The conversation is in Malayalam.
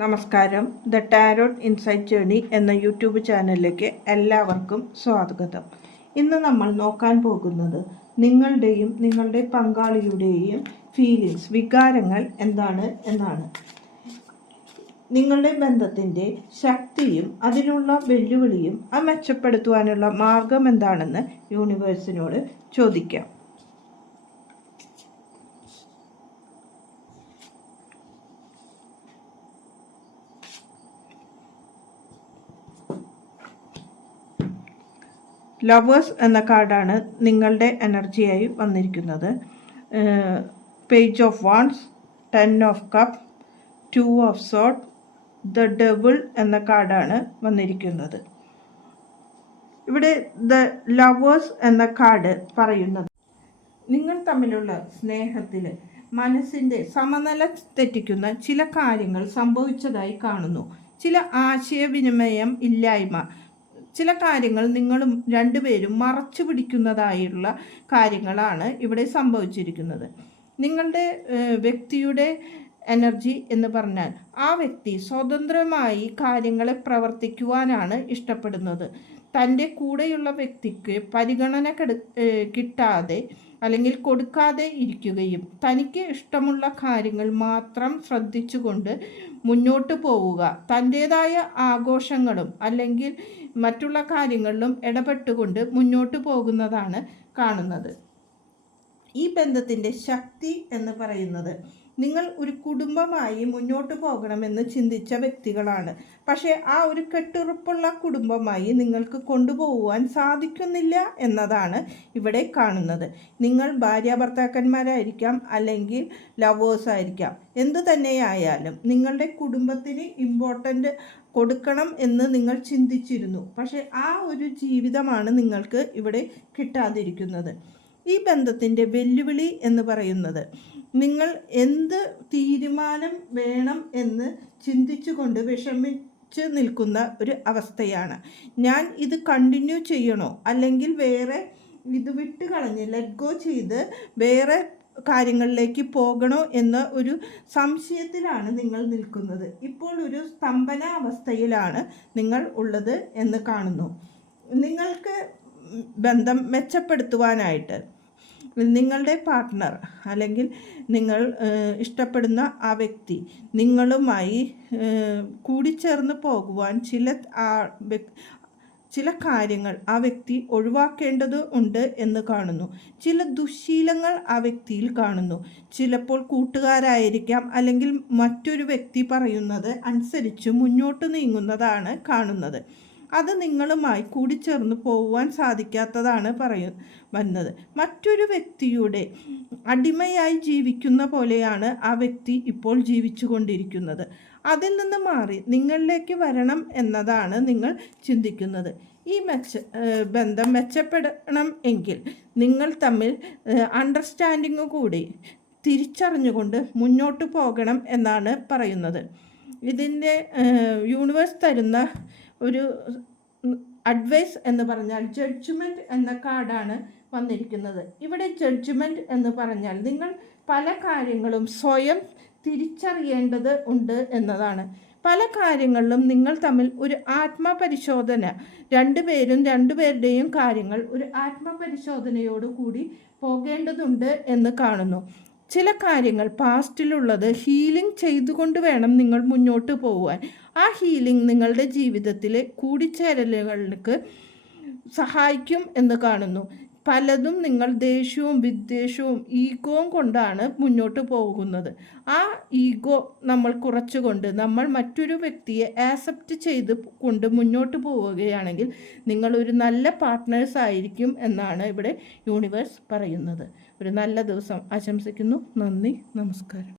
നമസ്കാരം. ദ ടാരോട്ട് ഇൻസൈറ്റ് ജേർണി എന്ന യൂട്യൂബ് ചാനലിലേക്ക് എല്ലാവർക്കും സ്വാഗതം. ഇന്ന് നമ്മൾ നോക്കാൻ പോകുന്നത് നിങ്ങളുടെയും നിങ്ങളുടെ പങ്കാളിയുടെയും ഫീലിങ്സ്, വികാരങ്ങൾ എന്താണ് എന്നാണ്. നിങ്ങളുടെ ബന്ധത്തിൻ്റെ ശക്തിയും അതിനുള്ള വെല്ലുവിളിയും അത് മെച്ചപ്പെടുത്തുവാനുള്ള മാർഗം എന്താണെന്ന് യൂണിവേഴ്സിനോട് ചോദിക്കാം. ലവേഴ്സ് എന്ന കാർഡാണ് നിങ്ങളുടെ എനർജിയായി വന്നിരിക്കുന്നത്. Page of wands, 10 of cups, 2 of sword, the double എന്ന കാർഡാണ് വന്നിരിക്കുന്നത്. ഇവിടെ ദ ലവേഴ്സ് എന്ന കാർഡ് പറയുന്നത് നിങ്ങൾ തമ്മിലുള്ള സ്നേഹത്തിൽ മനസ്സിൻ്റെ സമനില തെറ്റിക്കുന്ന ചില കാര്യങ്ങൾ സംഭവിച്ചതായി കാണുന്നു. ചില ആശയവിനിമയം ഇല്ലായ്മ, ചില കാര്യങ്ങൾ നിങ്ങളും രണ്ടുപേരും മറച്ചു പിടിക്കുന്നതായുള്ള കാര്യങ്ങളാണ് ഇവിടെ സംഭവിച്ചിരിക്കുന്നത്. നിങ്ങളുടെ വ്യക്തിയുടെ എനർജി എന്ന് പറഞ്ഞാൽ ആ വ്യക്തി സ്വതന്ത്രമായി കാര്യങ്ങളെ പ്രവർത്തിക്കുവാനാണ് ഇഷ്ടപ്പെടുന്നത്. തൻ്റെ കൂടെയുള്ള വ്യക്തിക്ക് പരിഗണന കിട്ടാതെ അല്ലെങ്കിൽ കൊടുക്കാതെ ഇരിക്കുകയും തനിക്ക് ഇഷ്ടമുള്ള കാര്യങ്ങൾ മാത്രം ശ്രദ്ധിച്ചുകൊണ്ട് മുന്നോട്ട് പോവുക, തൻ്റേതായ ആഘോഷങ്ങളും അല്ലെങ്കിൽ മറ്റുള്ള കാര്യങ്ങളിലും ഇടപെട്ടുകൊണ്ട് മുന്നോട്ട് പോകുന്നതാണ് കാണുന്നത്. ഈ ബന്ധത്തിൻ്റെ ശക്തി എന്ന് പറയുന്നത് നിങ്ങൾ ഒരു കുടുംബമായി മുന്നോട്ട് പോകണമെന്ന് ചിന്തിച്ച വ്യക്തികളാണ്. പക്ഷേ ആ ഒരു കെട്ടുറപ്പുള്ള കുടുംബമായി നിങ്ങൾക്ക് കൊണ്ടുപോകുവാൻ സാധിക്കുന്നില്ല എന്നതാണ് ഇവിടെ കാണുന്നത്. നിങ്ങൾ ഭാര്യാഭർത്താക്കന്മാരായിരിക്കാം, അല്ലെങ്കിൽ ലവേഴ്സ് ആയിരിക്കാം. എന്തു തന്നെയായാലും നിങ്ങളുടെ കുടുംബത്തിന് ഇമ്പോർട്ടൻ്റ് കൊടുക്കണം എന്ന് നിങ്ങൾ ചിന്തിച്ചിരുന്നു. പക്ഷേ ആ ഒരു ജീവിതമാണ് നിങ്ങൾക്ക് ഇവിടെ കിട്ടാതിരിക്കുന്നത്. ഈ ബന്ധത്തിൻ്റെ വെല്ലുവിളി എന്ന് പറയുന്നത് നിങ്ങൾ എന്ത് തീരുമാനം വേണം എന്ന് ചിന്തിച്ചുകൊണ്ട് വിഷമിച്ച് നിൽക്കുന്ന ഒരു അവസ്ഥയാണ്. ഞാൻ ഇത് കണ്ടിന്യൂ ചെയ്യണോ, അല്ലെങ്കിൽ വേറെ ഇത് വിട്ടുകളഞ്ഞ് ലെറ്റ് ഗോ ചെയ്ത് വേറെ കാര്യങ്ങളിലേക്ക് പോകണോ എന്ന ഒരു സംശയത്തിലാണ് നിങ്ങൾ നിൽക്കുന്നത്. ഇപ്പോൾ ഒരു സ്തംഭന അവസ്ഥയിലാണ് നിങ്ങൾ ഉള്ളത് എന്ന് കാണുന്നു. നിങ്ങൾക്ക് ബന്ധം മെച്ചപ്പെടുത്തുവാനായിട്ട് നിങ്ങളുടെ പാർട്ട്ണർ അല്ലെങ്കിൽ നിങ്ങൾ ഇഷ്ടപ്പെടുന്ന ആ വ്യക്തി നിങ്ങളുമായി കൂടിച്ചേർന്ന് പോകുവാൻ ചില കാര്യങ്ങൾ ആ വ്യക്തി ഒഴിവാക്കേണ്ടത് ഉണ്ട് എന്ന് കാണുന്നു. ചില ദുശ്ശീലങ്ങൾ ആ വ്യക്തിയിൽ കാണുന്നു. ചിലപ്പോൾ കൂട്ടുകാരായിരിക്കാം, അല്ലെങ്കിൽ മറ്റൊരു വ്യക്തി പറയുന്നത് അനുസരിച്ച് മുന്നോട്ട് നീങ്ങുന്നതാണ് കാണുന്നത്. അത് നിങ്ങളുമായി കൂടിച്ചേർന്ന് പോകുവാൻ സാധിക്കാത്തതാണ് വന്നത്. മറ്റൊരു വ്യക്തിയുടെ അടിമയായി ജീവിക്കുന്ന പോലെയാണ് ആ വ്യക്തി ഇപ്പോൾ ജീവിച്ചു കൊണ്ടിരിക്കുന്നത്. അതിൽ നിന്ന് മാറി നിങ്ങളിലേക്ക് വരണം എന്നതാണ് നിങ്ങൾ ചിന്തിക്കുന്നത്. ഈ ബന്ധം മെച്ചപ്പെടണം എങ്കിൽ നിങ്ങൾ തമ്മിൽ അണ്ടർസ്റ്റാൻഡിങ് കൂടി തിരിച്ചറിഞ്ഞുകൊണ്ട് മുന്നോട്ട് പോകണം എന്നാണ് പറയുന്നത്. ഇതിൻ്റെ യൂണിവേഴ്സ് തരുന്ന ഒരു അഡ്വൈസ് എന്ന് പറഞ്ഞാൽ ജഡ്ജ്മെൻറ്റ് എന്ന കാർഡാണ് വന്നിരിക്കുന്നത്. ഇവിടെ ജഡ്ജ്മെൻറ്റ് എന്ന് പറഞ്ഞാൽ നിങ്ങൾ പല കാര്യങ്ങളും സ്വയം തിരിച്ചറിയേണ്ടത് ഉണ്ട് എന്നതാണ്. പല കാര്യങ്ങളിലും നിങ്ങൾ തമ്മിൽ ഒരു ആത്മപരിശോധന, രണ്ടുപേരുടെയും കാര്യങ്ങൾ ഒരു ആത്മപരിശോധനയോടുകൂടി പോകേണ്ടതുണ്ട് എന്ന് കാണുന്നു. ചില കാര്യങ്ങൾ പാസ്റ്റിലുള്ളത് ഹീലിംഗ് ചെയ്തുകൊണ്ട് വേണം നിങ്ങൾ മുന്നോട്ട് പോകുവാൻ. ആ ഹീലിംഗ് നിങ്ങളുടെ ജീവിതത്തിലെ കൂടിച്ചേരലുകൾക്ക് സഹായിക്കും എന്ന് കാണുന്നു. പലതും നിങ്ങൾ ദേഷ്യവും വിദ്വേഷവും ഈഗോവും കൊണ്ടാണ് മുന്നോട്ട് പോകുന്നത്. ആ ഈഗോ നമ്മൾ കുറച്ചുകൊണ്ട് നമ്മൾ മറ്റൊരു വ്യക്തിയെ ആക്സെപ്റ്റ് ചെയ്ത് കൊണ്ട് മുന്നോട്ട് പോവുകയാണെങ്കിൽ നിങ്ങളൊരു നല്ല പാർട്ട്നേഴ്സ് ആയിരിക്കും എന്നാണ് ഇവിടെ യൂണിവേഴ്സ് പറയുന്നത്. ഒരു നല്ല ദിവസം ആശംസിക്കുന്നു. നന്ദി, നമസ്കാരം.